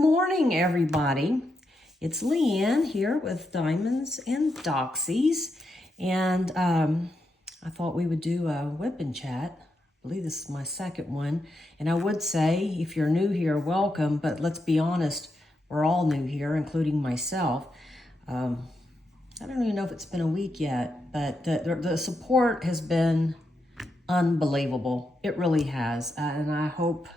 morning, everybody. It's Leanne here with Diamonds and Doxies. And I thought we would do a WIP and chat. I believe this is my second one. And I would say, if you're new here, welcome. But let's be honest, we're all new here, including myself. I don't even know if it's been a week yet, but the support has been unbelievable. It really has. And I hope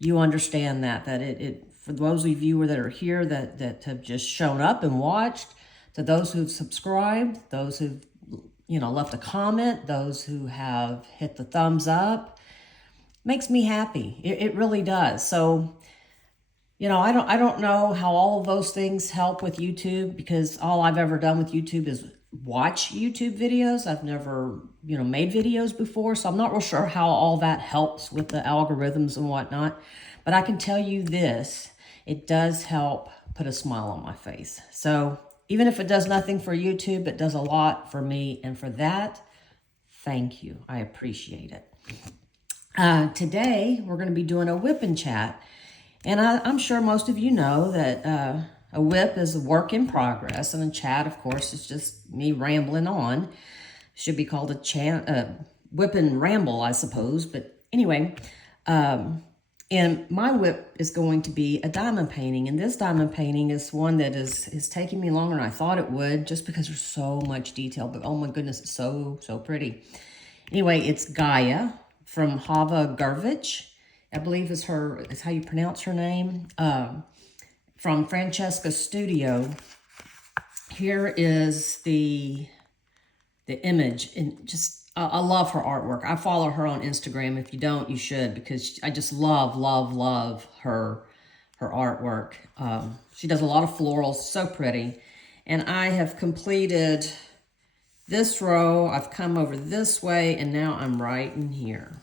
you understand that it for those of you that are here that have just shown up and watched, to those who've subscribed, those who've left a comment, those who have hit the thumbs up, makes me happy. It really does. So I don't know how all of those things help with YouTube, because all I've ever done with YouTube is watch YouTube videos. I've never made videos before, so I'm not real sure how all that helps with the algorithms and whatnot. But I can tell you this, it does help put a smile on my face. So even if it does nothing for YouTube, it does a lot for me, and for that, thank you. I appreciate it. Today we're going to be doing a WIP and chat, and I'm sure most of you know that a WIP is a work in progress, and a chat, of course, is just me rambling on. Should be called a WIP and ramble, I suppose. But anyway, and my WIP is going to be a diamond painting, and this diamond painting is one that is taking me longer than I thought it would, just because there's so much detail. But oh my goodness, it's so pretty. Anyway, it's Gaia from Hava Gurvich, I believe is how you pronounce her name. From Francesca's Studio. Here is the image, and just I love her artwork. I follow her on Instagram. If you don't, you should, because I just love her artwork. She does a lot of florals, so pretty. And I have completed this row. I've come over this way, and now I'm right in here,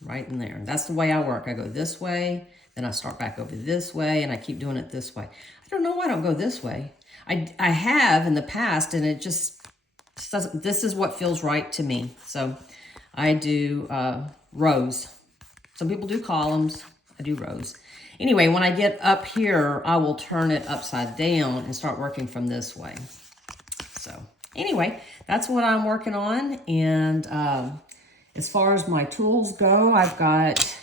right in there. That's the way I work. I go this way, then I start back over this way, and I keep doing it this way. I don't know why I don't go this way. I have in the past, and it just doesn't. This is what feels right to me. So I do rows. Some people do columns. I do rows. Anyway, when I get up here, I will turn it upside down and start working from this way. So anyway, that's what I'm working on. And as far as my tools go, I've got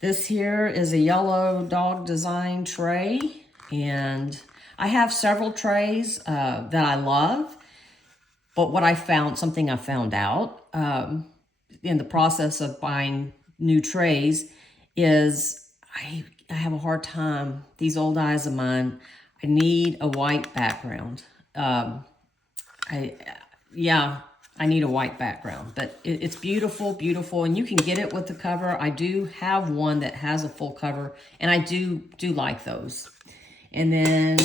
this here is a yellow dog design tray, and I have several trays that I love. But what I found, something I found out in the process of buying new trays, is I have a hard time. These old eyes of mine, I need a white background. I need a white background, but it's beautiful, and you can get it with the cover. I do have one that has a full cover, and I do like those. And then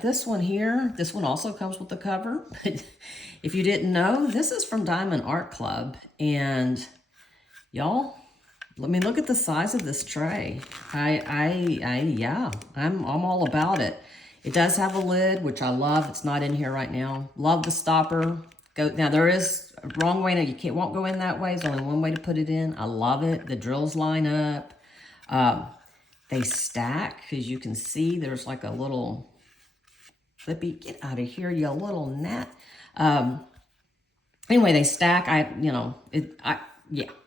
this one here, this one also comes with the cover. But if you didn't know, this is from Diamond Art Club. And y'all, look at the size of this tray. Yeah, I'm all about it. It does have a lid, which I love. It's not in here right now. Love the stopper. Now there is a wrong way. Now you won't go in that way. There's only one way to put it in. I love it. The drills line up. They stack, because you can see there's like a little flippy. Get out of here, you little gnat. Anyway, they stack. I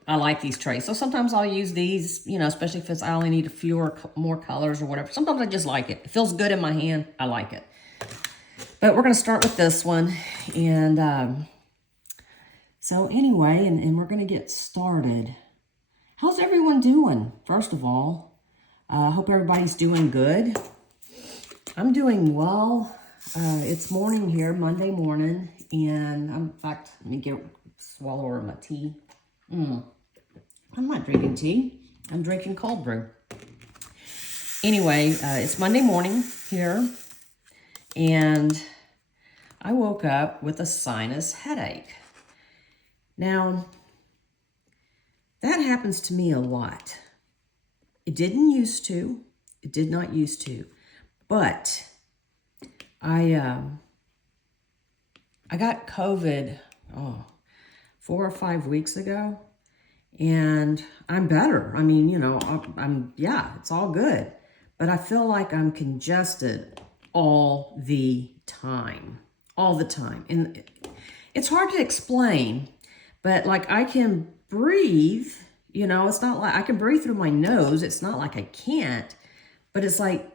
like these trays. So sometimes I'll use these, especially if I only need a few or more colors or whatever. Sometimes I just like it. It feels good in my hand. I like it. But we're going to start with this one. And so anyway, and we're going to get started. How's everyone doing, first of all? I hope everybody's doing good. I'm doing well. It's morning here, Monday morning, and in fact, let me swallow my tea. I'm not drinking tea. I'm drinking cold brew. Anyway, it's Monday morning here, and I woke up with a sinus headache. Now, that happens to me a lot. It didn't used to. It did not used to. But I got COVID 4 or 5 weeks ago, and I'm better. I mean, yeah, it's all good. but I feel like I'm congested all the time. All the time. And it's hard to explain, but like I can breathe, you know, it's not like I can breathe through my nose. It's not like I can't, but it's like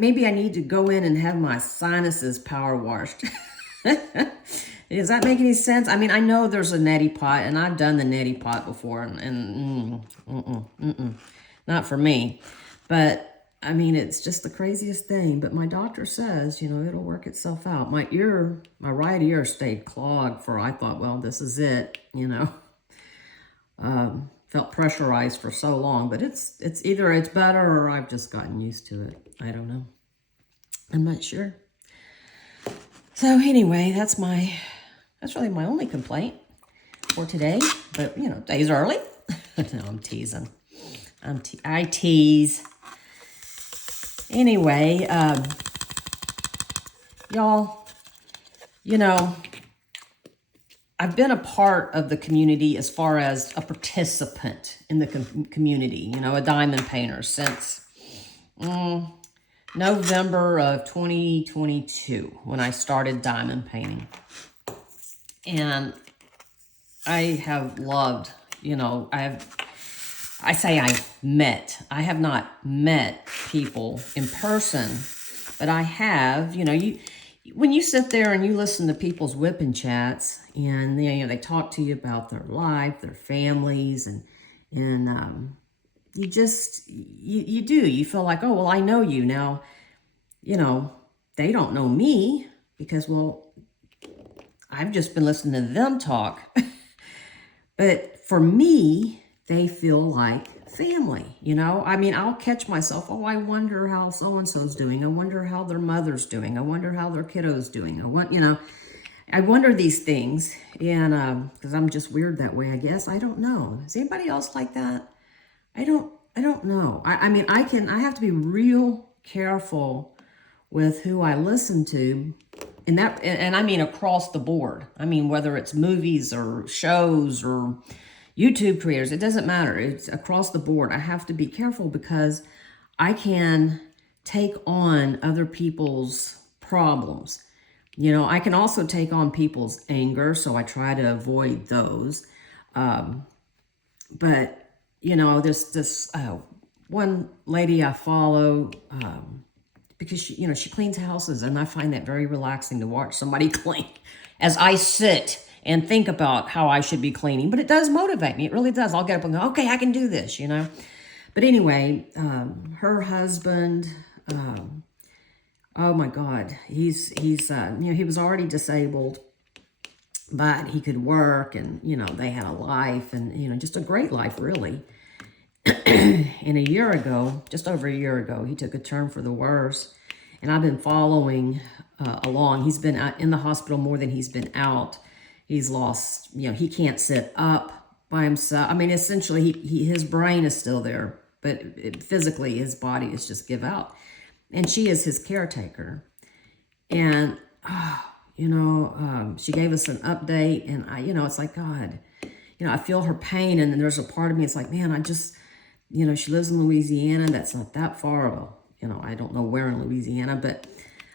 maybe I need to go in and have my sinuses power washed. Does that make any sense? I mean, I know there's a neti pot, and I've done the neti pot before, and not for me. But, I mean, it's just the craziest thing. But my doctor says, you know, it'll work itself out. My right ear stayed clogged for, I thought, well, this is it, you know. Felt pressurized for so long, but it's either it's better or I've just gotten used to it. I don't know. I'm not sure. So anyway, that's really my only complaint for today. But you know, day's early. No, I'm teasing. I tease. Anyway, y'all, you know, I've been a part of the community as far as a participant in the community, you know, a diamond painter since November of 2022 when I started diamond painting. And I have loved, you know, I have not met people in person, but I have, you know, when you sit there and you listen to people's WIP and chats, and you know, they talk to you about their life, their families, and you feel like, oh, well, I know you now. You know, they don't know me because, well, I've just been listening to them talk. But for me, they feel like family, you know? I mean, I'll catch myself, oh, I wonder how so-and-so's doing. I wonder how their mother's doing. I wonder how their kiddo's doing. I wonder these things. And because I'm just weird that way, I guess. I don't know. Is anybody else like that? I don't know. I mean, I have to be real careful with who I listen to. And I mean across the board. I mean, whether it's movies or shows or YouTube creators, it doesn't matter. It's across the board. I have to be careful because I can take on other people's problems. You know, I can also take on people's anger, so I try to avoid those. But, you know, there's this one lady I follow, because she cleans houses, and I find that very relaxing to watch somebody clean as I sit and think about how I should be cleaning. But it does motivate me. It really does. I'll get up and go, okay, I can do this, you know. But anyway, her husband, oh my God, he's you know, he was already disabled, but he could work, and you know, they had a life, and you know, just a great life, really. And a year ago, just over a year ago, he took a turn for the worse. And I've been following along. He's been in the hospital more than he's been out. He's lost, you know, he can't sit up by himself. I mean, essentially, his brain is still there, but physically, his body is just give out. And she is his caretaker. And, you know, she gave us an update, and you know, it's like, God, you know, I feel her pain. And then there's a part of me, it's like, man, you know, she lives in Louisiana. That's not that far. Well, you know, I don't know where in Louisiana, but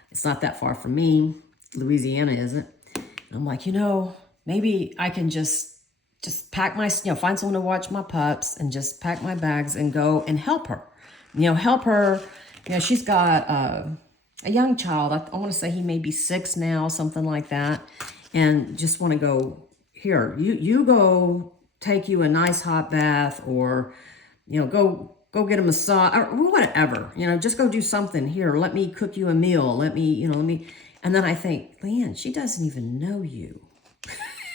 it's not that far from me. Louisiana isn't. And I'm like, you know, maybe I can just pack my, you know, find someone to watch my pups and just pack my bags and go and help her. You know, help her. You know, she's got a young child. I want to say he may be 6 now, something like that. And just want to go, here, you go take you a nice hot bath, or, you know, go get a massage or whatever, you know, just go do something here. Let me cook you a meal. Let me. And then I think, Leanne, she doesn't even know you.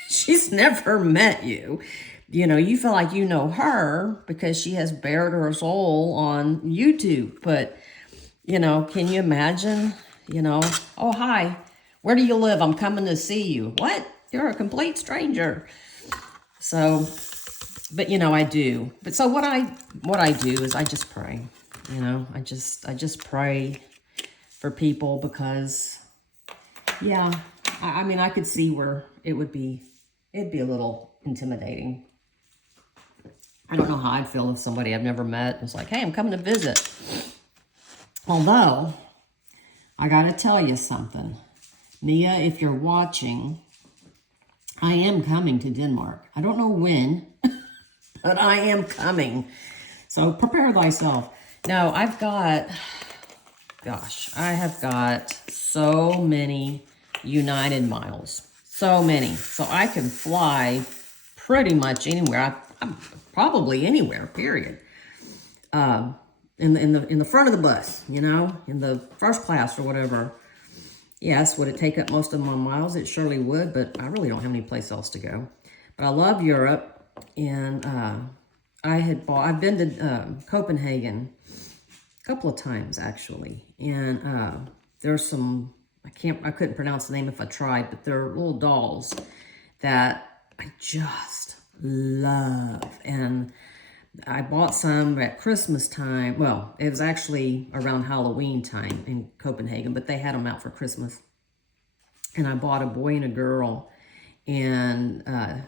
She's never met you. You know, you feel like you know her because she has bared her soul on YouTube. But, you know, can you imagine, you know, oh, hi, where do you live? I'm coming to see you. What? You're a complete stranger. So, but, you know, I do. But so what I do is I just pray, you know, I just pray for people because, yeah, I mean, I could see where it'd be a little intimidating. I don't know how I'd feel if somebody I've never met was like, hey, I'm coming to visit. Although, I got to tell you something. Nia, if you're watching, I am coming to Denmark. I don't know when, but I am coming. So prepare thyself. Now, I've got, gosh, I have got so many United miles. So many. So I can fly pretty much anywhere. I'm probably anywhere, period. In the front of the bus, you know, in the first class or whatever. Yes, would it take up most of my miles? It surely would, but I really don't have any place else to go. But I love Europe, and I've been to Copenhagen a couple of times actually, and there's some, I couldn't pronounce the name if I tried, but they're little dolls that I just love, and I bought some at Christmas time. Well, it was actually around Halloween time in Copenhagen, but they had them out for Christmas. And I bought a boy and a girl, and I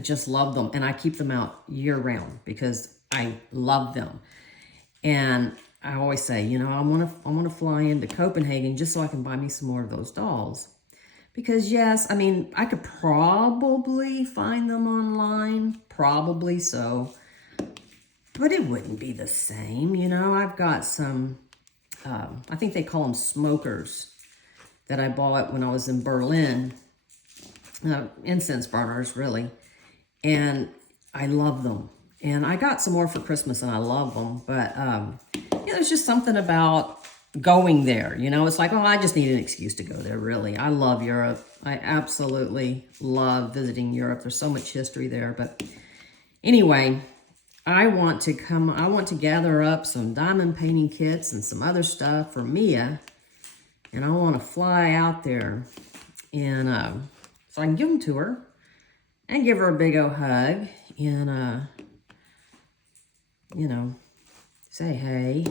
just love them. And I keep them out year round because I love them. And I always say, you know, I want to fly into Copenhagen just so I can buy me some more of those dolls. Because yes, I mean, I could probably find them online, probably so. But it wouldn't be the same, you know. I've got some, I think they call them smokers, that I bought when I was in Berlin. Incense burners, really. And I love them. And I got some more for Christmas, and I love them. But, yeah, there's just something about going there, you know. It's like, oh, I just need an excuse to go there, really. I love Europe. I absolutely love visiting Europe. There's so much history there. But anyway, I want to gather up some diamond painting kits and some other stuff for Mia. And I want to fly out there. And so I can give them to her and give her a big old hug. And, you know, say hey.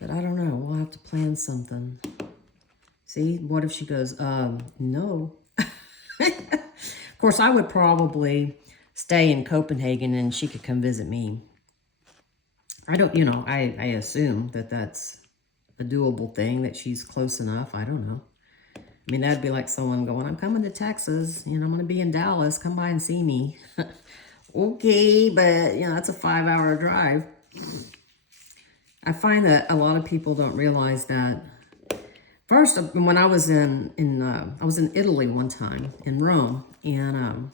But I don't know. We'll have to plan something. See, what if she goes, no. Of course, I would probably stay in Copenhagen and she could come visit me. I don't, you know, I assume that that's a doable thing, that she's close enough. I don't know. I mean, that'd be like someone going, I'm coming to Texas. You know, I'm going to be in Dallas. Come by and see me. Okay, but, you know, that's a 5-hour drive. I find that a lot of people don't realize that. First, when I was in Italy one time, in Rome, and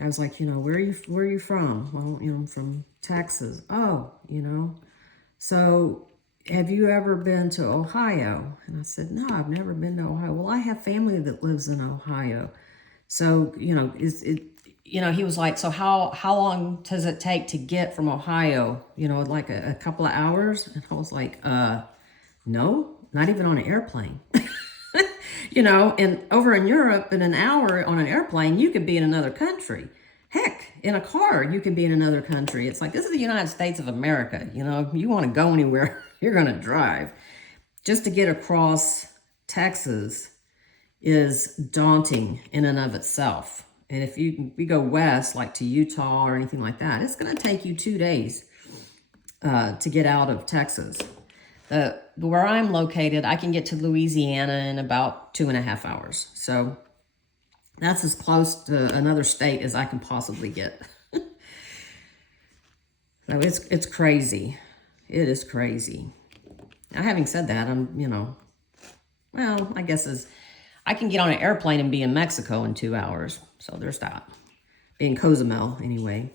I was like, you know, where are you from? Well, you know, I'm from Texas. Oh, you know, so have you ever been to Ohio? And I said, no, I've never been to Ohio. Well, I have family that lives in Ohio. So, you know, you know, he was like, so how long does it take to get from Ohio? You know, like a couple of hours? And I was like, no, not even on an airplane. You know, and over in Europe, in an hour on an airplane, you could be in another country. Heck, in a car, you can be in another country. It's like, this is the United States of America. You know, if you want to go anywhere, you're going to drive. Just to get across Texas is daunting in and of itself. And if you go west, like to Utah or anything like that, it's going to take you 2 days to get out of Texas. Where I'm located, I can get to Louisiana in about 2.5 hours. So that's as close to another state as I can possibly get. So it's crazy. It is crazy. Now, having said that, I'm, you know, well, I guess I can get on an airplane and be in Mexico in 2 hours. So there's that. Be in Cozumel, anyway.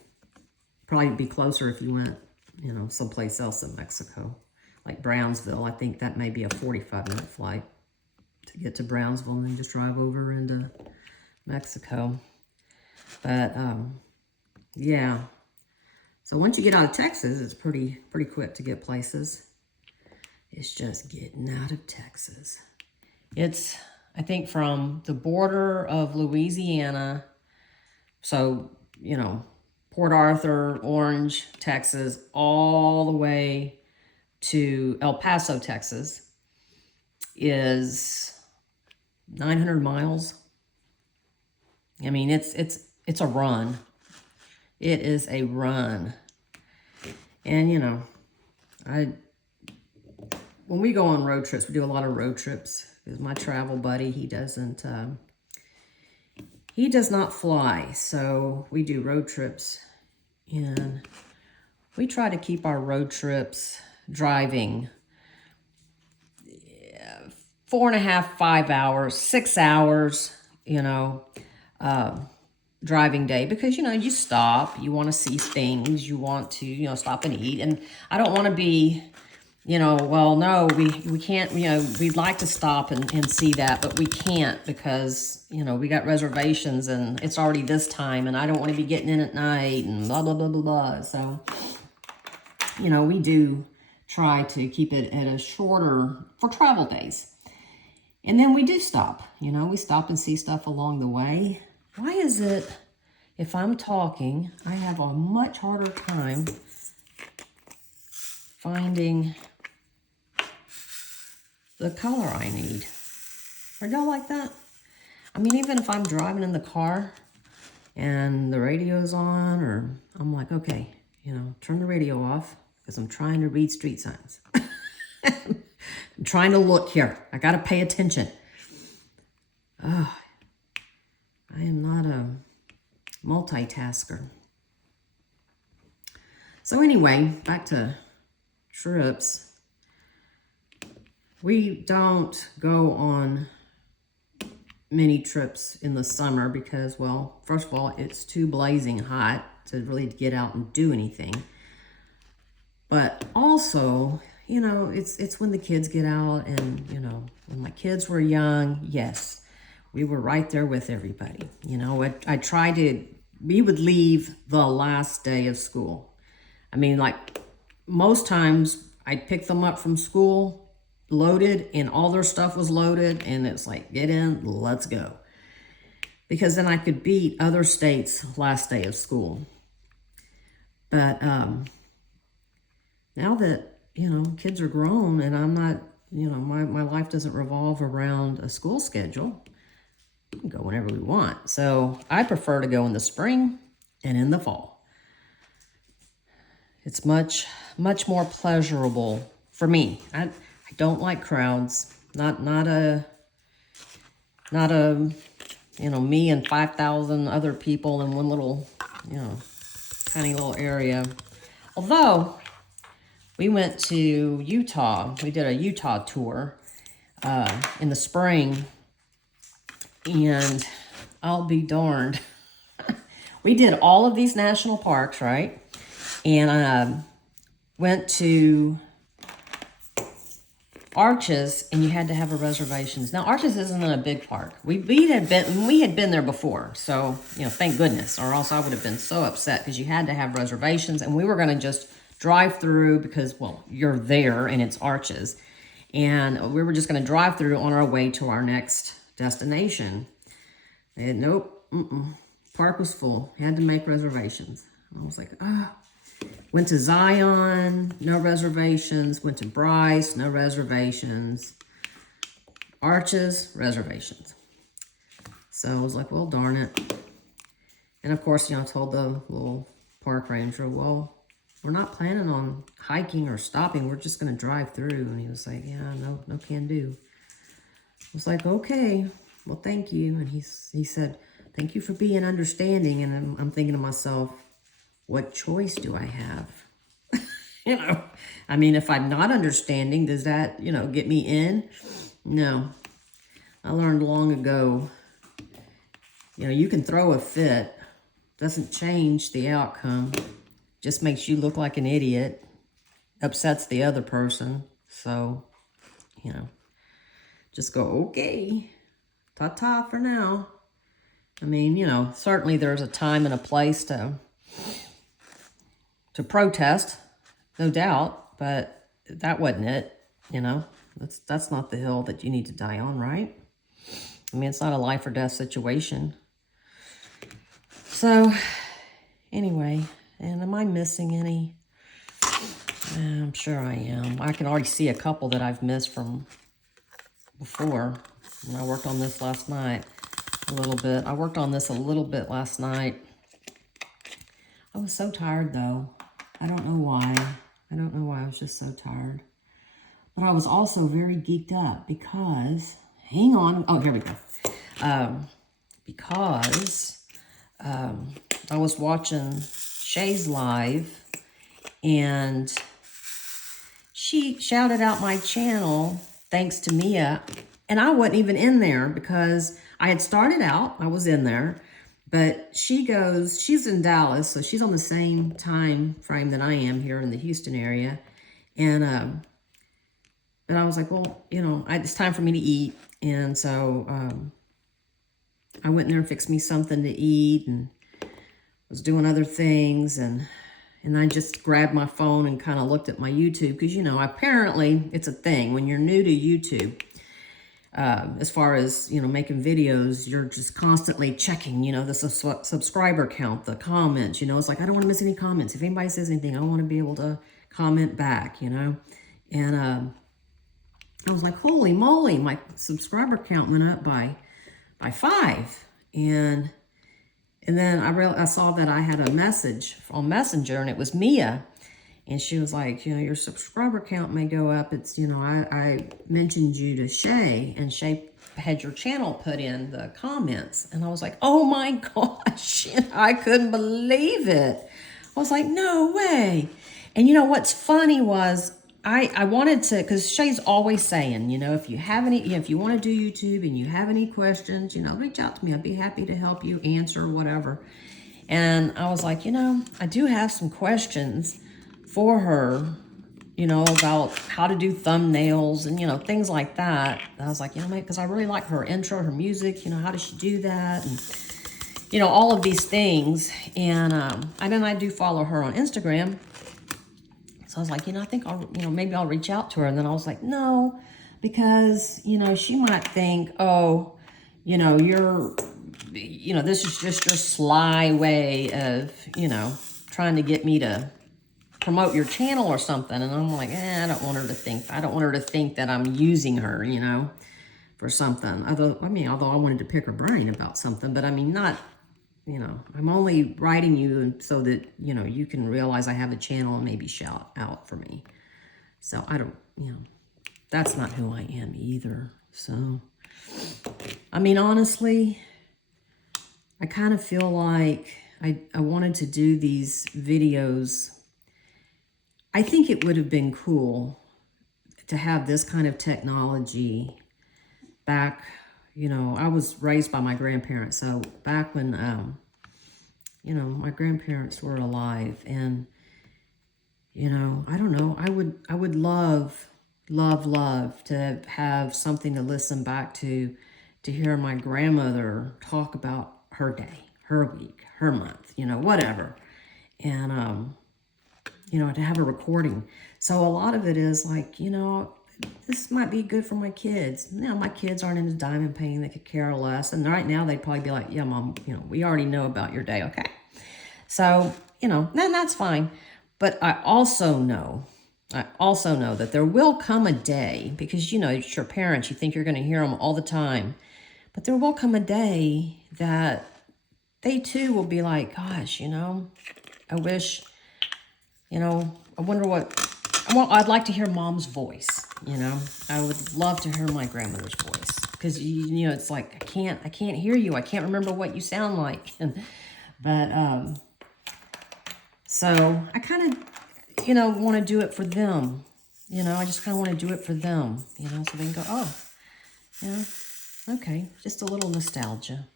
Probably be closer if you went, you know, someplace else in Mexico. Like Brownsville. I think that may be a 45-minute flight to get to Brownsville and then just drive over into Mexico. But, yeah. So once you get out of Texas, it's pretty quick to get places. It's just getting out of Texas. It's, I think, from the border of Louisiana, so, you know, Port Arthur, Orange, Texas, all the way to El Paso, Texas, is 900 miles. I mean, it's a run. It is a run. And, you know, when we go on road trips, we do a lot of road trips. Because my travel buddy, he does not fly. So we do road trips. And we try to keep our road trips driving 4.5, 5 hours, 6 hours, you know, driving day, because, you know, you stop, you want to see things, you want to, you know, stop and eat. And I don't want to be, you know, well, no, we can't, you know, we'd like to stop and see that, but we can't because, you know, we got reservations and it's already this time and I don't want to be getting in at night and blah, blah, blah, blah, blah. So, you know, we do try to keep it at a shorter, for travel days. And then we do stop, you know, we stop and see stuff along the way. Why is it, if I'm talking, I have a much harder time finding the color I need? Are y'all like that? I mean, even if I'm driving in the car and the radio's on, or I'm like, okay, you know, turn the radio off because I'm trying to read street signs. I'm trying to look here. I got to pay attention. Oh, I am not a multitasker. So anyway, back to trips. We don't go on many trips in the summer because, well, first of all, it's too blazing hot to really get out and do anything. But also, you know, it's when the kids get out, and, you know, when my kids were young, yes, we were right there with everybody. You know, we would leave the last day of school. I mean, like, most times I'd pick them up from school, loaded, and all their stuff was loaded, and it's like, get in, let's go. Because then I could beat other states' last day of school. But now that, you know, kids are grown and I'm not, you know, my life doesn't revolve around a school schedule. We can go whenever we want. So I prefer to go in the spring and in the fall. It's much, much more pleasurable for me. I don't like crowds. Not a, you know, me and 5,000 other people in one little, you know, tiny little area. Although we went to Utah. We did a Utah tour in the spring, and I'll be darned. We did all of these national parks, right? And went to Arches, and you had to have a reservations. Now, Arches isn't a big park. We had been there before, so, you know, thank goodness, or else I would have been so upset because you had to have reservations, and we were going to just drive through because, well, you're there and it's Arches, and we were just going to drive through on our way to our next destination. And nope, park was full. Had to make reservations. I was like, ah. Went to Zion, no reservations. Went to Bryce, no reservations. Arches, reservations. So I was like, well, darn it. And of course, you know, I told the little park ranger, well, we're not planning on hiking or stopping. We're just going to drive through. And he was like, yeah, no can do. I was like, okay, well, thank you. And he said, thank you for being understanding. And I'm thinking to myself, what choice do I have? You know, I mean, if I'm not understanding, does that, you know, get me in? No. I learned long ago, you know, you can throw a fit. Doesn't change the outcome. Just makes you look like an idiot. Upsets the other person. So, you know, just go, okay, ta-ta for now. I mean, you know, certainly there's a time and a place to protest, no doubt, but that wasn't it, you know. That's not the hill that you need to die on, right? I mean, it's not a life or death situation. So, anyway, and am I missing any? I'm sure I am. I can already see a couple that I've missed from before. And I worked on this last night a little bit. I worked on this a little bit last night. I was so tired though. I don't know why. I don't know why I was just so tired. But I was also very geeked up because, hang on. Oh, here we go. Because I was watching Shay's live and she shouted out my channel thanks to Mia. And I wasn't even in there because I had started out. I was in there. But she goes, she's in Dallas, so she's on the same time frame that I am here in the Houston area. And but I was like, well, you know, it's time for me to eat. And so I went in there and fixed me something to eat and was doing other things. And I just grabbed my phone and kind of looked at my YouTube because, you know, apparently it's a thing. When you're new to YouTube, as far as, you know, making videos, you're just constantly checking, you know, the subscriber count, the comments, you know, it's like, I don't want to miss any comments. If anybody says anything, I want to be able to comment back, you know, and, I was like, holy moly, my subscriber count went up by 5. And then I saw that I had a message on Messenger and it was Mia. And she was like, you know, your subscriber count may go up. It's, you know, I mentioned you to Shay and Shay had your channel put in the comments. And I was like, oh my gosh, I couldn't believe it. I was like, no way. And you know, what's funny was I wanted to, because Shay's always saying, you know, if you have any, if you want to do YouTube and you have any questions, you know, reach out to me. I'd be happy to help you answer whatever. And I was like, you know, I do have some questions for her, you know, about how to do thumbnails and, you know, things like that. And I was like, you know, because I really like her intro, her music, you know, how does she do that? And, you know, all of these things. And then I do follow her on Instagram. So I was like, you know, I think I'll, you know, maybe I'll reach out to her. And then I was like, no, because, you know, she might think, oh, you know, you know, this is just your sly way of, you know, trying to get me to promote your channel or something. And I'm like, I don't want her to think that I'm using her, you know, for something. Although I wanted to pick her brain about something, but I mean, not, you know, I'm only writing you so that, you know, you can realize I have a channel and maybe shout out for me. So I don't, you know, that's not who I am either. So, I mean, honestly, I kind of feel like I wanted to do these videos. I think it would have been cool to have this kind of technology back. You know, I was raised by my grandparents. So back when, you know, my grandparents were alive and, you know, I don't know, I would love to have something to listen back to hear my grandmother talk about her day, her week, her month, you know, whatever. And, you know, to have a recording. So a lot of it is like, you know, this might be good for my kids. Now, my kids aren't into diamond painting. They could care less. And right now, they'd probably be like, yeah, Mom, you know, we already know about your day. Okay. So, you know, then that's fine. But I also know that there will come a day, because, you know, it's your parents. You think you're going to hear them all the time. But there will come a day that they, too, will be like, gosh, you know, I wish, you know, I wonder what... Well, I'd like to hear Mom's voice, you know. I would love to hear my grandmother's voice because, you know, it's like, I can't hear you. I can't remember what you sound like. But, so I kind of, you know, want to do it for them. You know, I just kind of want to do it for them, you know, so they can go, oh, yeah, okay, just a little nostalgia.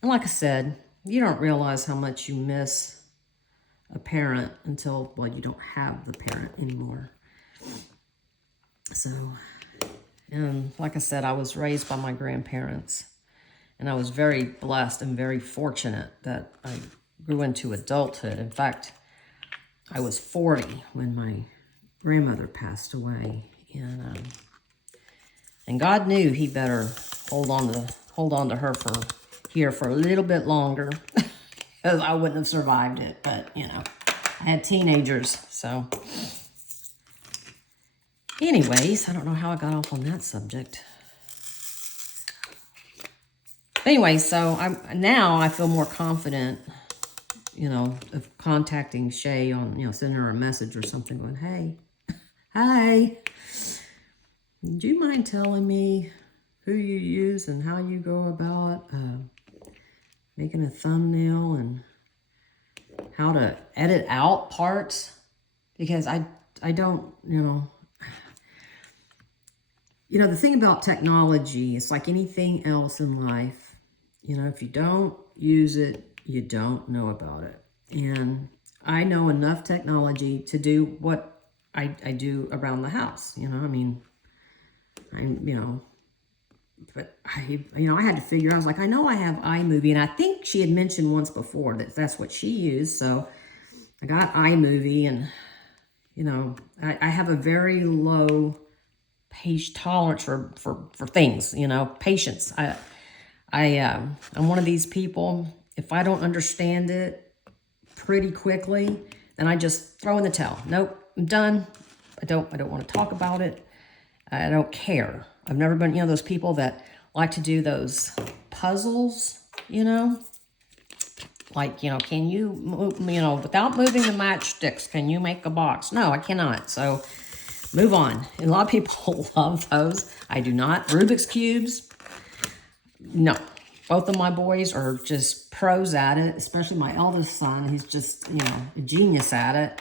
And like I said, you don't realize how much you miss a parent until, well, you don't have the parent anymore. So, and like I said, I was raised by my grandparents, and I was very blessed and very fortunate that I grew into adulthood. In fact, I was 40 when my grandmother passed away, and God knew He better hold on to her for a little bit longer. Because I wouldn't have survived it, but, you know, I had teenagers, so. Anyways, I don't know how I got off on that subject. Anyway, so now I feel more confident you know, of contacting Shay on, you know, sending her a message or something going, hey, hi, do you mind telling me who you use and how you go about making a thumbnail and how to edit out parts? Because I don't, you know, the thing about technology, it's like anything else in life. You know, if you don't use it, you don't know about it. And I know enough technology to do what I do around the house. You know, I mean, but I had to figure, I was like, I know I have iMovie, and I think she had mentioned once before that that's what she used. So I got iMovie, and, you know, I have a very low tolerance for things, you know, patience. I'm one of these people, if I don't understand it pretty quickly, then I just throw in the towel. Nope, I'm done. I don't want to talk about it. I don't care. I've never been, you know, those people that like to do those puzzles, you know, like, you know, can you move, you know, without moving the matchsticks, can you make a box? No, I cannot. So move on. And a lot of people love those. I do not. Rubik's Cubes, no. Both of my boys are just pros at it, especially my eldest son. He's just, you know, a genius at it.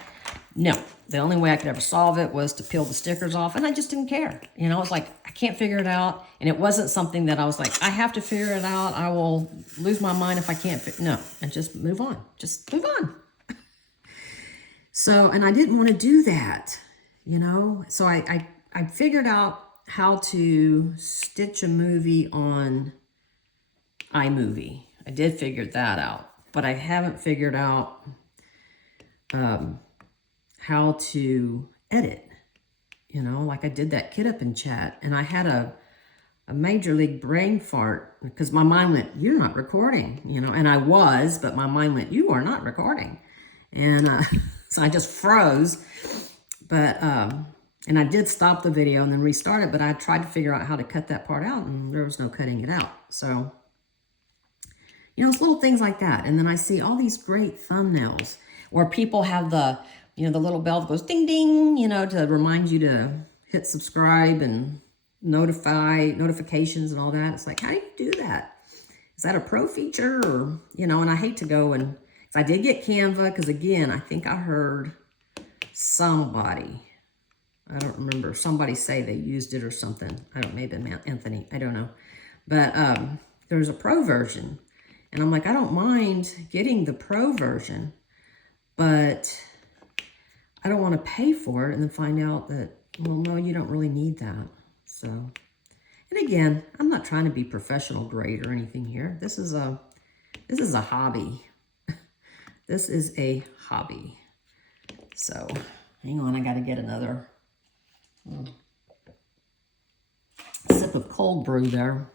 No, the only way I could ever solve it was to peel the stickers off, and I just didn't care. You know, it's like, I can't figure it out, and it wasn't something that I was like, I have to figure it out. I will lose my mind if I can't. No, and just move on. Just move on. So, and I didn't want to do that, you know? So I figured out how to stitch a movie on iMovie. I did figure that out, but I haven't figured out how to edit. You know, like I did that kid up in chat, and I had a major league brain fart because my mind went, you're not recording, you know, and I was, but my mind went, you are not recording. And so I just froze, but, and I did stop the video and then restart it, but I tried to figure out how to cut that part out, and there was no cutting it out. So, you know, it's little things like that. And then I see all these great thumbnails where people have the, you know, the little bell that goes ding, ding, you know, to remind you to hit subscribe and notifications and all that. It's like, how do you do that? Is that a pro feature? Or, you know, and I hate to go and, cause I did get Canva, because again, I think I heard somebody, I don't remember, somebody say they used it or something. I don't, maybe Anthony, I don't know. But there's a pro version. And I'm like, I don't mind getting the pro version, but I don't want to pay for it and then find out that, well, no, you don't really need that. So, and again, I'm not trying to be professional grade or anything here. This is a hobby. This is a hobby. So, hang on, I got to get another sip of cold brew there.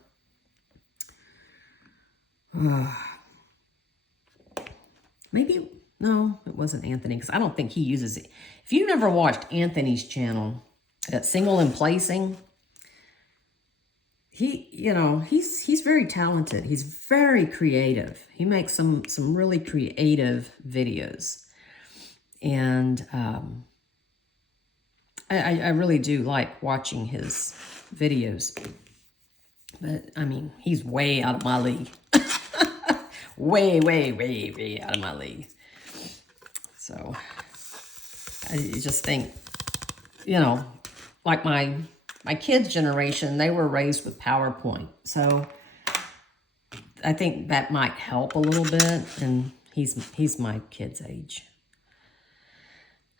Maybe, no, it wasn't Anthony, because I don't think he uses it. If you've never watched Anthony's channel, at Single and Placing, he, you know, he's very talented. He's very creative. He makes some really creative videos. And I really do like watching his videos. But, I mean, he's way out of my league. way, way, way, way out of my league. So, I just think, you know, like my kids' generation, they were raised with PowerPoint. So, I think that might help a little bit. And he's my kid's age.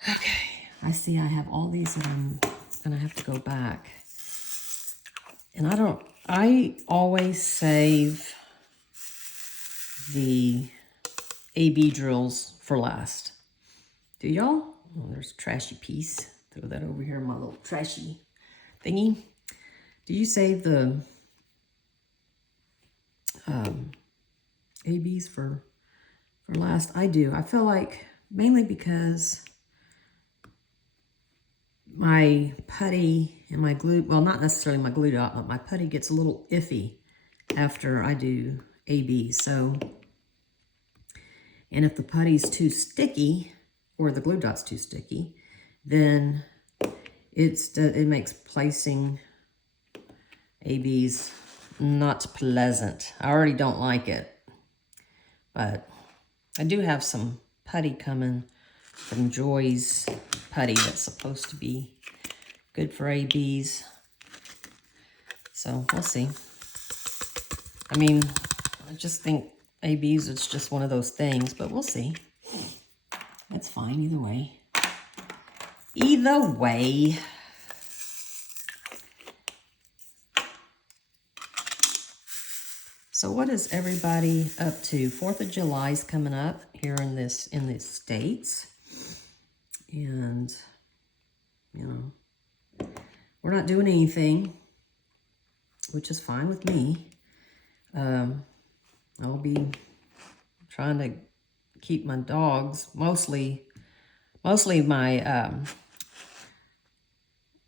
Okay, I see I have all these that I'm going to have to go back. And I always save the AB drills for last. Do y'all? Oh, there's a trashy piece. Throw that over here in my little trashy thingy. Do you save the ABs for last? I do. I feel like mainly because my putty and my glue, well, not necessarily my glue dot, but my putty gets a little iffy after I do AB. So, And if the putty's too sticky, or the glue dot's too sticky, then it makes placing ABs not pleasant. I already don't like it. But I do have some putty coming from Joy's putty that's supposed to be good for ABs. So we'll see. I mean, I just think ABs, it's just one of those things, but we'll see. That's fine either way. Either way. So what is everybody up to? 4th of July is coming up here in the States. And, you know, we're not doing anything, which is fine with me. I'll be trying to keep my dogs, mostly my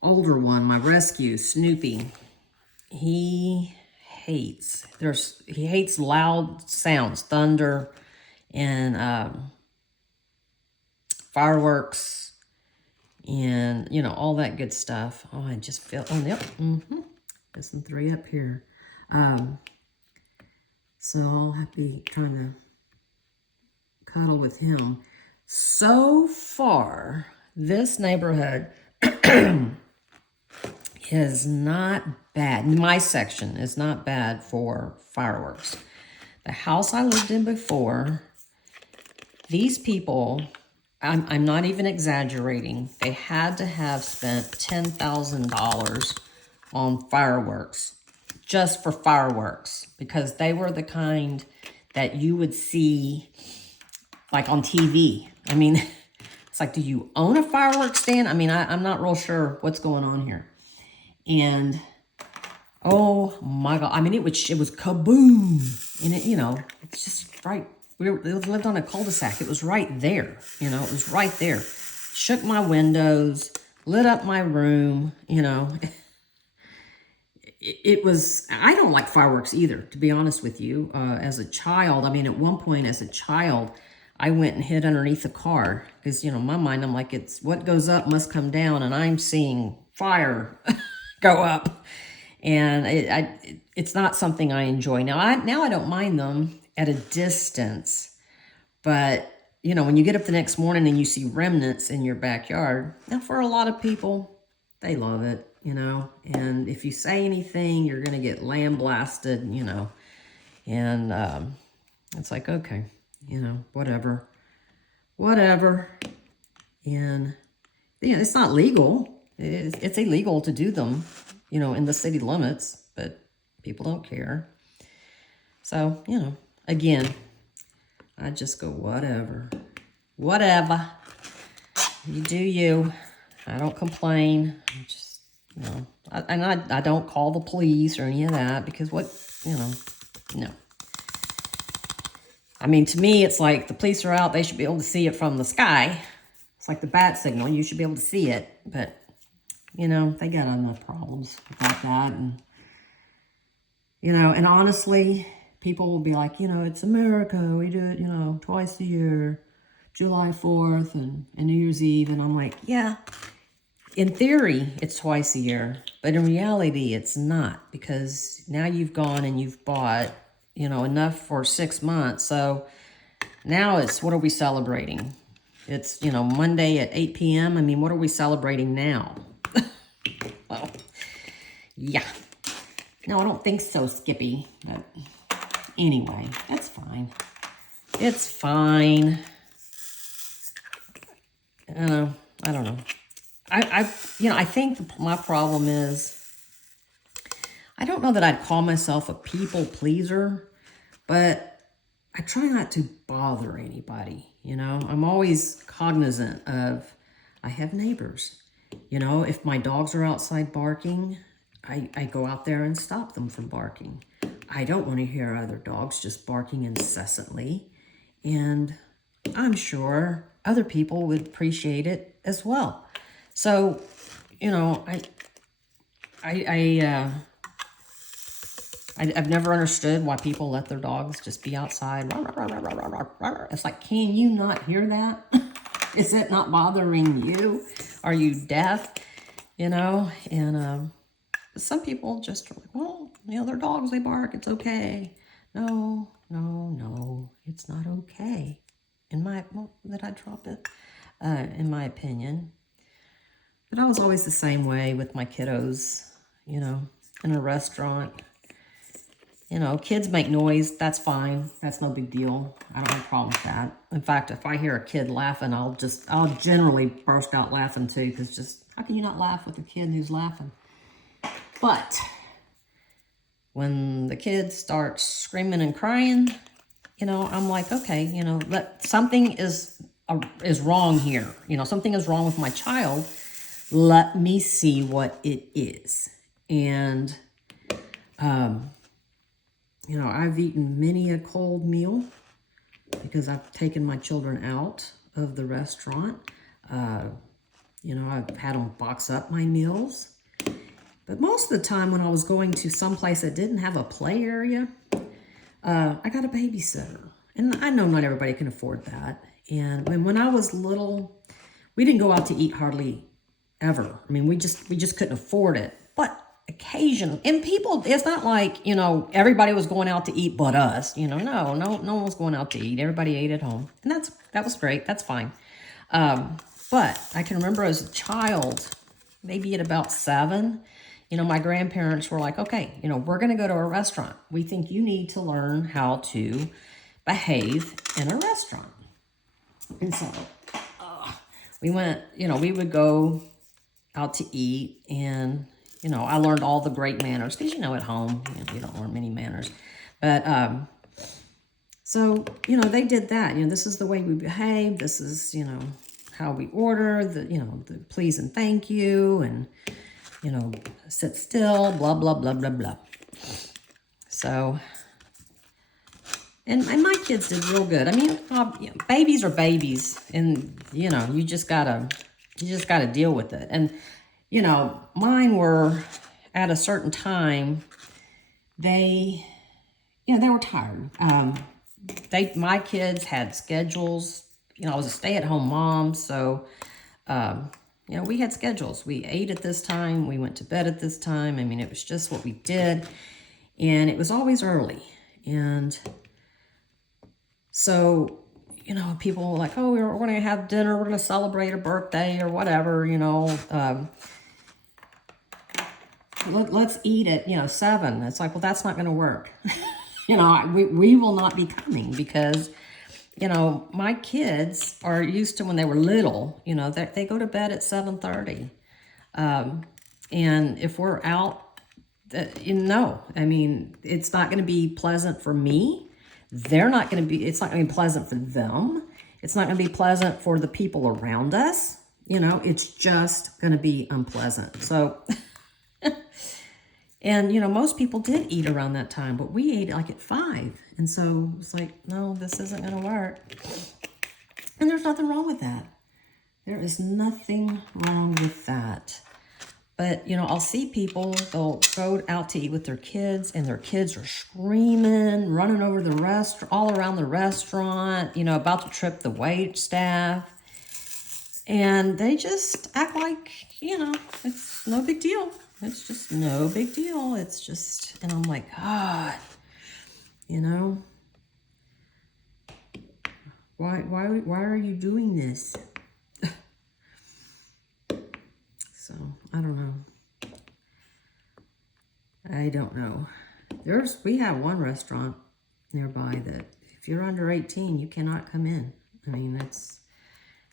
older one, my rescue, Snoopy. He hates loud sounds, thunder, and fireworks, and you know, all that good stuff. Oh, I just feel, oh yep, there's some 3 up here. So I'll have to be trying to cuddle with him. So far, this neighborhood is not bad. My section is not bad for fireworks. The house I lived in before, these people, I'm not even exaggerating, they had to have spent $10,000 on fireworks, just for fireworks, because they were the kind that you would see like on TV. I mean, it's like, do you own a fireworks stand? I mean, I'm not real sure what's going on here. And oh my God, I mean, it was kaboom. And it, you know, it's just right. We lived on a cul-de-sac. It was right there, you know, it was right there. Shook my windows, lit up my room, you know. It was, I don't like fireworks either, to be honest with you. As a child, I mean, at one point as a child, I went and hid underneath the car because, you know, in my mind, I'm like, it's what goes up must come down, and I'm seeing fire go up. And it's not something I enjoy. Now I don't mind them at a distance, but, you know, when you get up the next morning and you see remnants in your backyard, now for a lot of people, they love it, you know, and if you say anything, you're going to get lambasted, you know, and it's like, okay, you know, whatever. And, yeah, it's not legal. It's illegal to do them, you know, in the city limits, but people don't care. So, you know, again, I just go, whatever. You do you. I don't complain. I just, you know, I don't call the police or any of that because what, you know, no. I mean, to me, it's like the police are out. They should be able to see it from the sky. It's like the bat signal. You should be able to see it, but you know, they got enough problems about that. And, you know, and honestly, people will be like, you know, it's America. We do it, you know, twice a year, July 4th and New Year's Eve. And I'm like, yeah, in theory, it's twice a year. But in reality, it's not, because now you've gone and you've bought, you know, enough for 6 months. So now it's, what are we celebrating? It's, you know, Monday at 8 p.m. I mean, what are we celebrating now? Well, yeah. No, I don't think so, Skippy. But anyway, that's fine. It's fine. I don't know. You know, I think my problem is, I don't know that I'd call myself a people pleaser, but I try not to bother anybody. You know, I'm always cognizant of, I have neighbors. You know, if my dogs are outside barking, I go out there and stop them from barking. I don't want to hear other dogs just barking incessantly. And I'm sure other people would appreciate it as well. So, you know, I've never understood why people let their dogs just be outside. It's like, can you not hear that? Is it not bothering you? Are you deaf? You know, and some people just are like, well, you know, they're dogs, they bark, it's okay. No, no, no, it's not okay. Did I drop it? In my opinion. But I was always the same way with my kiddos, you know, in a restaurant. You know, kids make noise, that's fine. That's no big deal. I don't have a problem with that. In fact, if I hear a kid laughing, I'll generally burst out laughing too, because just, how can you not laugh with a kid who's laughing? But when the kid starts screaming and crying, you know, I'm like, okay, you know, something is wrong here. You know, something is wrong with my child. Let me see what it is. And, you know, I've eaten many a cold meal because I've taken my children out of the restaurant. You know, I've had them box up my meals. But most of the time when I was going to some place that didn't have a play area, I got a babysitter. And I know not everybody can afford that. And when I was little, we didn't go out to eat hardly ever. I mean, we just couldn't afford it. But occasionally, and people, it's not like, you know, everybody was going out to eat but us. You know, no one was going out to eat. Everybody ate at home. And that was great. That's fine. But I can remember as a child, maybe at about 7, you know, my grandparents were like, okay, you know, we're going to go to a restaurant. We think you need to learn how to behave in a restaurant. And so we went, you know, we would go out to eat, and, you know, I learned all the great manners because, you know, at home, you know, we don't learn many manners. But so, you know, they did that. You know, this is the way we behave. This is, you know, how we order, you know, the please and thank you, and, you know, sit still, blah, blah, blah, blah, blah. So, and my kids did real good. I mean, you know, babies are babies, and, you know, you just gotta deal with it. And, you know, mine were at a certain time, they were tired. My kids had schedules. You know, I was a stay-at-home mom, so, you know, we had schedules. We ate at this time. We went to bed at this time. I mean, it was just what we did. And it was always early. And so, you know, people were like, oh, we're going to have dinner. We're going to celebrate a birthday or whatever, you know. Let's eat at, you know, 7. It's like, well, that's not going to work. You know, we will not be coming because, you know, my kids are used to when they were little, you know, they go to bed at 7:30. And if we're out, you know, I mean, it's not going to be pleasant for me. It's not going to be pleasant for them. It's not going to be pleasant for the people around us. You know, it's just going to be unpleasant. So, and, you know, most people did eat around that time, but we ate like at 5. And so it's like, no, this isn't going to work. And there's nothing wrong with that. There is nothing wrong with that. But, you know, I'll see people, they'll go out to eat with their kids, and their kids are screaming, running over the restaurant, all around the restaurant, you know, about to trip the wait staff. And they just act like, you know, it's no big deal. It's just no big deal. It's just, and I'm like, God, you know, why are you doing this? So, I don't know. I don't know. We have one restaurant nearby that if you're under 18, you cannot come in. I mean,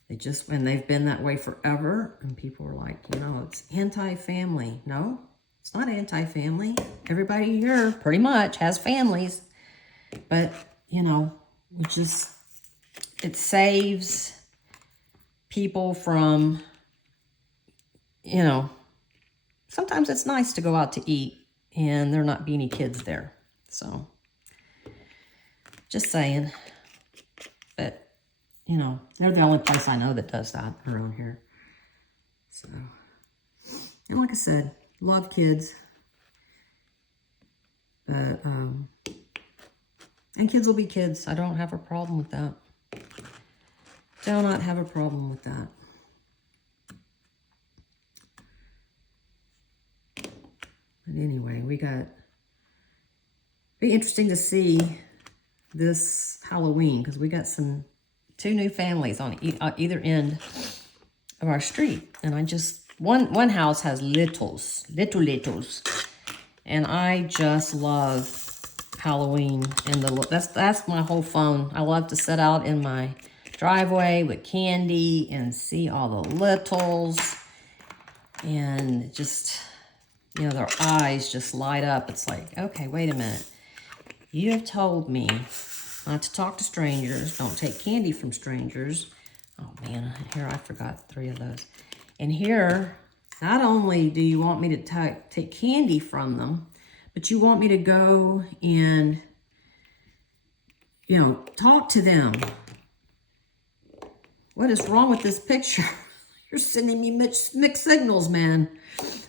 and they've been that way forever. And people are like, you know, it's anti-family. No, it's not anti-family. Everybody here pretty much has families. But, you know, it saves people from, you know, sometimes it's nice to go out to eat and there not be any kids there. So, just saying. But, you know, they're the only place I know that does that around here. So, and like I said, love kids. But, and kids will be kids. I don't have a problem with that. Do not have a problem with that. But anyway, be interesting to see this Halloween, because we got two new families on either end of our street. And I just, one house has littles. And I just love Halloween and that's my whole phone. I love to sit out in my driveway with candy and see all the littles, and just, you know, their eyes just light up. It's like, okay, wait a minute. You have told me not to talk to strangers, don't take candy from strangers. Oh man, here I forgot 3 of those. And here, not only do you want me to take candy from them, but you want me to go and, you know, talk to them. What is wrong with this picture? You're sending me mixed signals, man.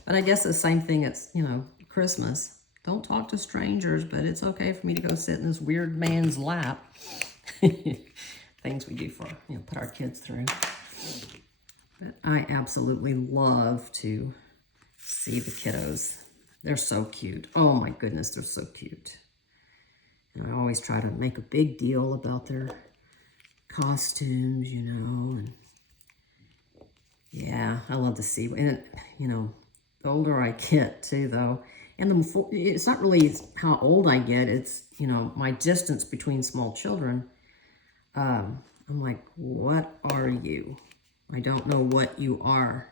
But I guess the same thing, it's, you know, Christmas. Don't talk to strangers, but it's okay for me to go sit in this weird man's lap. Things we do for, you know, put our kids through. But I absolutely love to see the kiddos. They're so cute. Oh my goodness, they're so cute. And I always try to make a big deal about their costumes, you know. And yeah, I love to see. And, you know, the older I get too, though, and it's not really how old I get, it's, you know, my distance between small children. I'm like, what are you? I don't know what you are.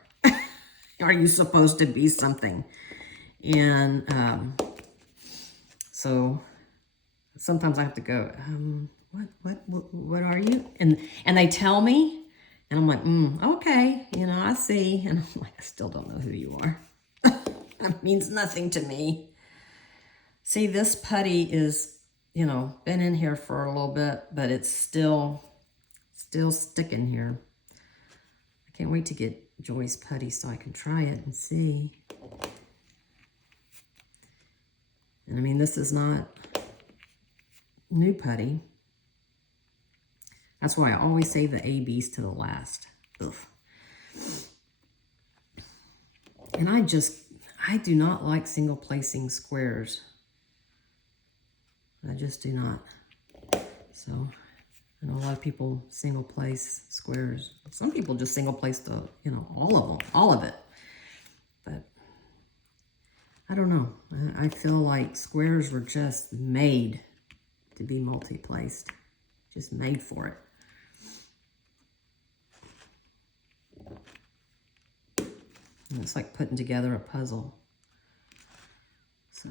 Are you supposed to be something? And so sometimes I have to go, what are you? And they tell me, and I'm like, okay, you know, I see. And I'm like, I still don't know who you are. That means nothing to me. See, this putty is, you know, been in here for a little bit, but it's still sticking here. I can't wait to get Joy's putty so I can try it and see. And I mean, this is not new putty. That's why I always save the ABs to the last. Ugh. And I do not like single placing squares. I just do not. So I know a lot of people single place squares. Some people just single place the, you know, all of it. But I don't know. I feel like squares were just made to be multi-placed. Just made for it. And it's like putting together a puzzle. So,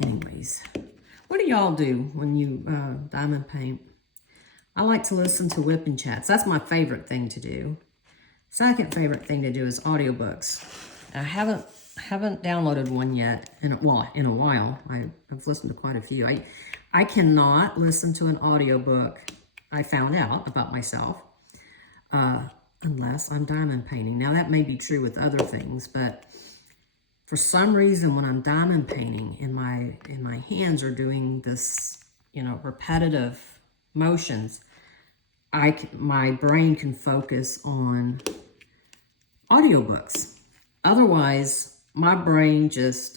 anyways, what do y'all do when you diamond paint? I like to listen to WIP and chats. That's my favorite thing to do. Second favorite thing to do is audiobooks. I haven't downloaded one yet in a while. I've listened to quite a few. I cannot listen to an audiobook, I found out about myself, unless I'm diamond painting. Now that may be true with other things, but for some reason when I'm diamond painting and my hands are doing this, you know, repetitive motions, my brain can focus on audiobooks. Otherwise, my brain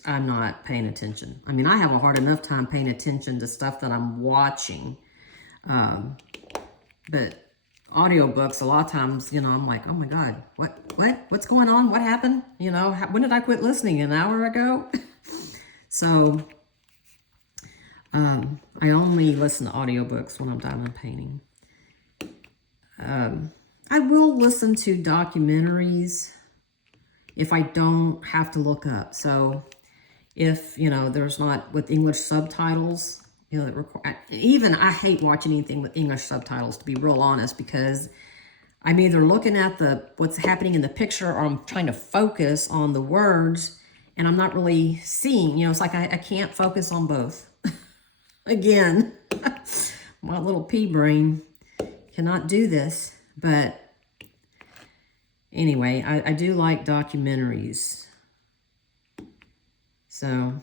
I'm not paying attention. I mean, I have a hard enough time paying attention to stuff that I'm watching. But audiobooks, a lot of times, you know, I'm like, oh my God, what's going on? What happened? You know, when did I quit listening? An hour ago? So, I only listen to audiobooks when I'm diamond painting. I will listen to documentaries if I don't have to look up. So if, you know, there's not with English subtitles, you know, even I hate watching anything with English subtitles, to be real honest, because I'm either looking at what's happening in the picture or I'm trying to focus on the words and I'm not really seeing, you know, it's like I can't focus on both. Again, my little pea brain cannot do this, but anyway, I do like documentaries. So,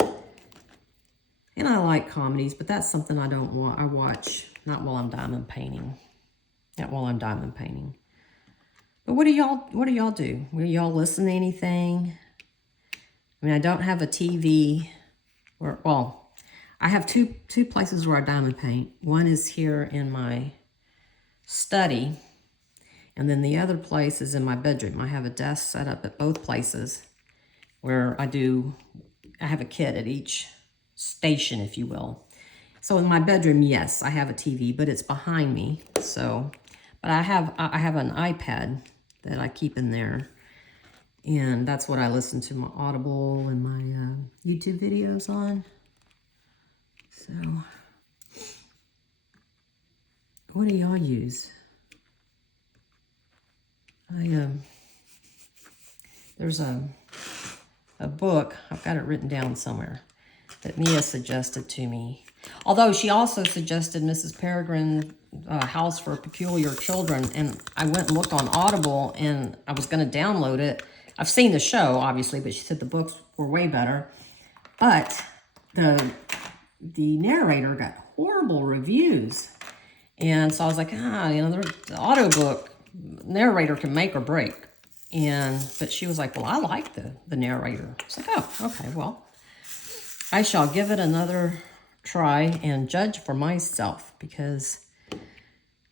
and I like comedies, but that's something I don't want. I watch not while I'm diamond painting. Not while I'm diamond painting. But what do y'all do? Will y'all listen to anything? I mean, I don't have a TV. Or, well, I have two places where I diamond paint. One is here in my study, and then the other place is in my bedroom. I have a desk set up at both places where I have a kit at each station, if you will. So in my bedroom, yes, I have a TV, but it's behind me. So, but I have an iPad that I keep in there, and that's what I listen to my Audible and my YouTube videos on. So, what do y'all use? There's a book, I've got it written down somewhere, that Mia suggested to me. Although she also suggested Mrs. Peregrine's House for Peculiar Children, and I went and looked on Audible, and I was going to download it. I've seen the show, obviously, but she said the books were way better. But the narrator got horrible reviews. And so I was like, the audiobook narrator can make or break. But she was like, well, I like the narrator. I was like, oh, okay, well, I shall give it another try and judge for myself, because,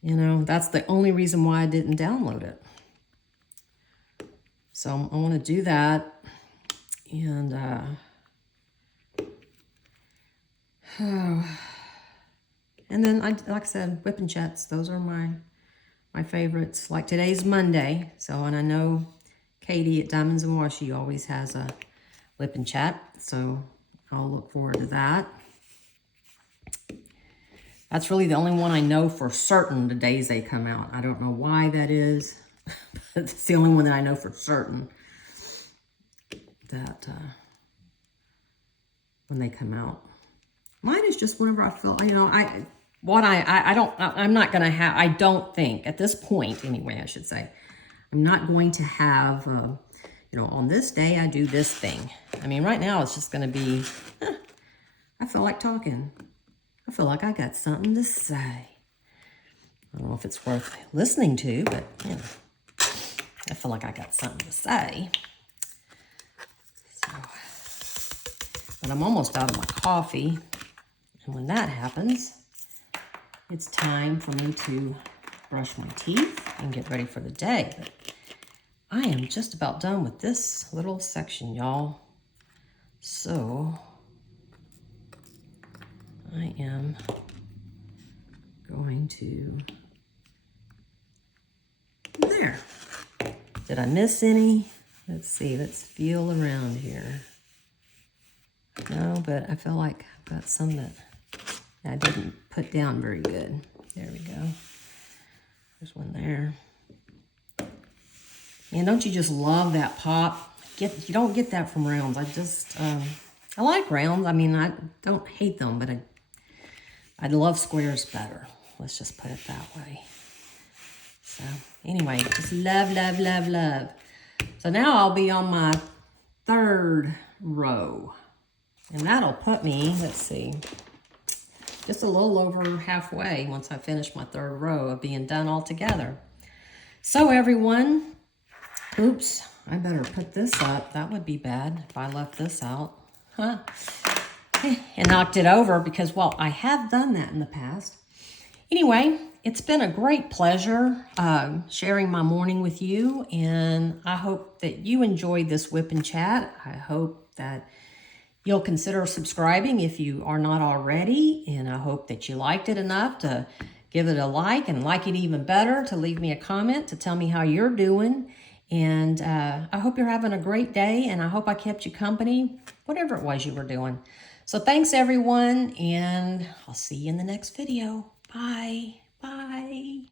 that's the only reason why I didn't download it. So I want to do that. And, and then, like I said, WIP and chats, those are my favorites. Like today's Monday, and I know Katie at Diamonds and Washi always has a WIP and chat, so I'll look forward to that. That's really the only one I know for certain the days they come out. I don't know why that is, but it's the only one that I know for certain that when they come out. Mine is just whenever I feel, I don't think, at this point anyway, I should say, I'm not going to have, on this day I do this thing. I mean, right now it's just going to be, I feel like talking. I feel like I got something to say. I don't know if it's worth listening to, but, I feel like I got something to say. So, but I'm almost out of my coffee. And when that happens, it's time for me to brush my teeth and get ready for the day. But I am just about done with this little section, y'all. So I am going to, there. Did I miss any? Let's see, let's feel around here. No, but I feel like I've got some that I didn't put down very good. There we go. There's one there. And don't you just love that pop? You don't get that from rounds. I like rounds. I mean, I don't hate them, but I love squares better. Let's just put it that way. So anyway, just love, love, love, love. So now I'll be on my third row. And that'll put me, let's see, just a little over halfway once I finish my third row of being done all together. So everyone, oops, I better put this up. That would be bad if I left this out. Huh? And knocked it over because, well, I have done that in the past. Anyway, it's been a great pleasure sharing my morning with you, and I hope that you enjoyed this WIP and chat. I hope that you'll consider subscribing if you are not already, and I hope that you liked it enough to give it a like, and like it even better to leave me a comment to tell me how you're doing. And I hope you're having a great day, and I hope I kept you company, whatever it was you were doing. So thanks, everyone, and I'll see you in the next video. Bye. Bye.